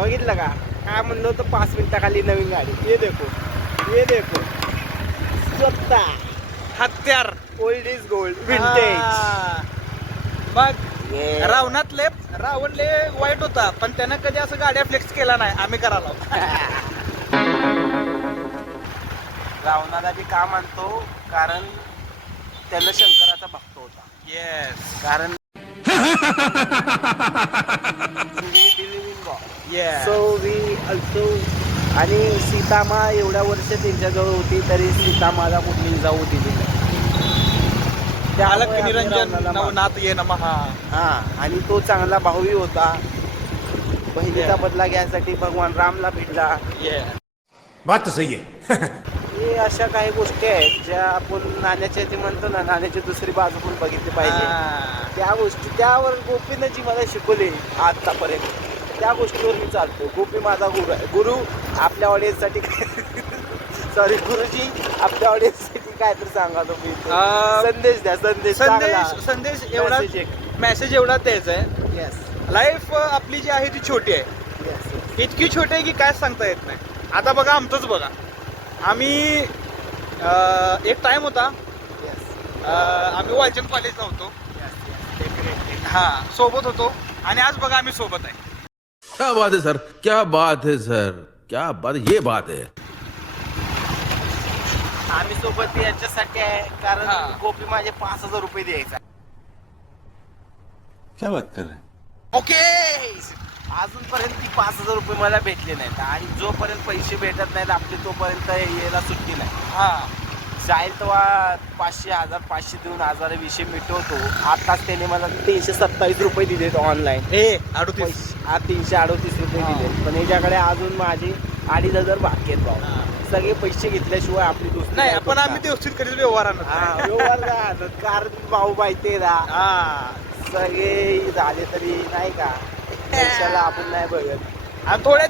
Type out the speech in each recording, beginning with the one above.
बघितलं का काय म्हणलं होतं 5 मिनिटाखाली नवीन गाडी. ये देखो स्वतः हत्यार ओल्ड इज गोल्ड विंटेज. मग रावण लय वाईट होता पण त्यानं कधी असं गाड्या फ्लेक्स केला नाही. आम्ही करायला रावणाला बी का मानतो कारण त्यानं शंकराचा भक्त होता. येस कारण we believe in God. Yes So we also आणि सीतामा एवढ्या वर्ष त्यांच्याजवळ होती तरी सीतामाला कुठली जाऊ दिली नाही. अलग त्यामुळे आम्ही निरंजन रावणाला मानतो. नवनाथ ये नमः. हा आणि तो चांगला भाऊही होता. बहिणीचा बदला घ्यायसाठी भगवान रामला भेटला. बात तो सही है. हे अशा काही गोष्टी आहेत ज्या आपण नाण्याच्या ते म्हणतो ना, नाण्याची दुसरी बाजू पण बघितली पाहिजे. त्या गोष्टी त्यावर गोपीनं जी मला शिकवली आतापर्यंत त्या गोष्टीवर मी चालतो. गोपी माझा गुरु आहे. गुरु आपल्या ऑडियन्ससाठी सॉरी गुरुजी आपल्या ऑडियन्ससाठी काय तर सांगा तुम्ही. संदेश द्या. संदेश एवढा मेसेज एवढा द्यायचा आहे. येस लाईफ आपली जी आहे ती छोटी आहे. येस इतकी छोटी आहे की काय सांगता येत नाही. आता बघा आमचंच बघा. आम्ही एक टाइम होता आम्ही वालचंद कॉलेजला होतो. हा सोबत होतो आणि आज बघा आम्ही सोबत आहे. क्या बात है सर, क्या बात है सर, क्या बात, ये बात है. आम्ही सोबत याच्यासाठी आहे कारण हा. गोपी माझे 5,000 रुपये द्यायचा. क्या बात कर रहे हैं. ओके अजूनपर्यंत ती 5,000 रुपये मला भेटले नाहीत आणि जोपर्यंत पैसे भेटत नाहीत आपले तोपर्यंत यायला सुट्टी नाही. हा जाईल तेव्हा 500 1000 500 देऊन 1000 विषय मिटवतो. आताच त्याने मला 327 रुपये दिलेत ऑनलाईन. 38 338 रुपये हा. दिले पण याच्याकडे अजून माझे 2,500 बाकी आहेत भाऊ. सगळे पैसे घेतल्याशिवाय आपली दोस्ती नाही नाही आपण होत आम्ही का? व्यवस्थित करीत व्यवहार आणत हा नाही. व्यवहार नाही आणत. कारण भाऊ माहिती ना हा सगळे झाले तरी नाही का पैशाला आपण नाही बघत. आणि थोड्या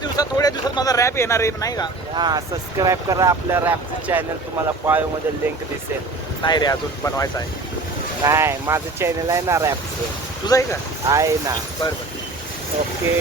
दिवसात माझा रॅप येणार आहे नाही का. हा सबस्क्राईब करा आपल्या रॅपचं चॅनल. तुम्हाला बायो मध्ये लिंक दिसेल. नाही रे अजून बनवायचं आहे. नाही माझं चॅनल आहे ना रॅपचं तुझं आहे का. आहे ना. बरं ओके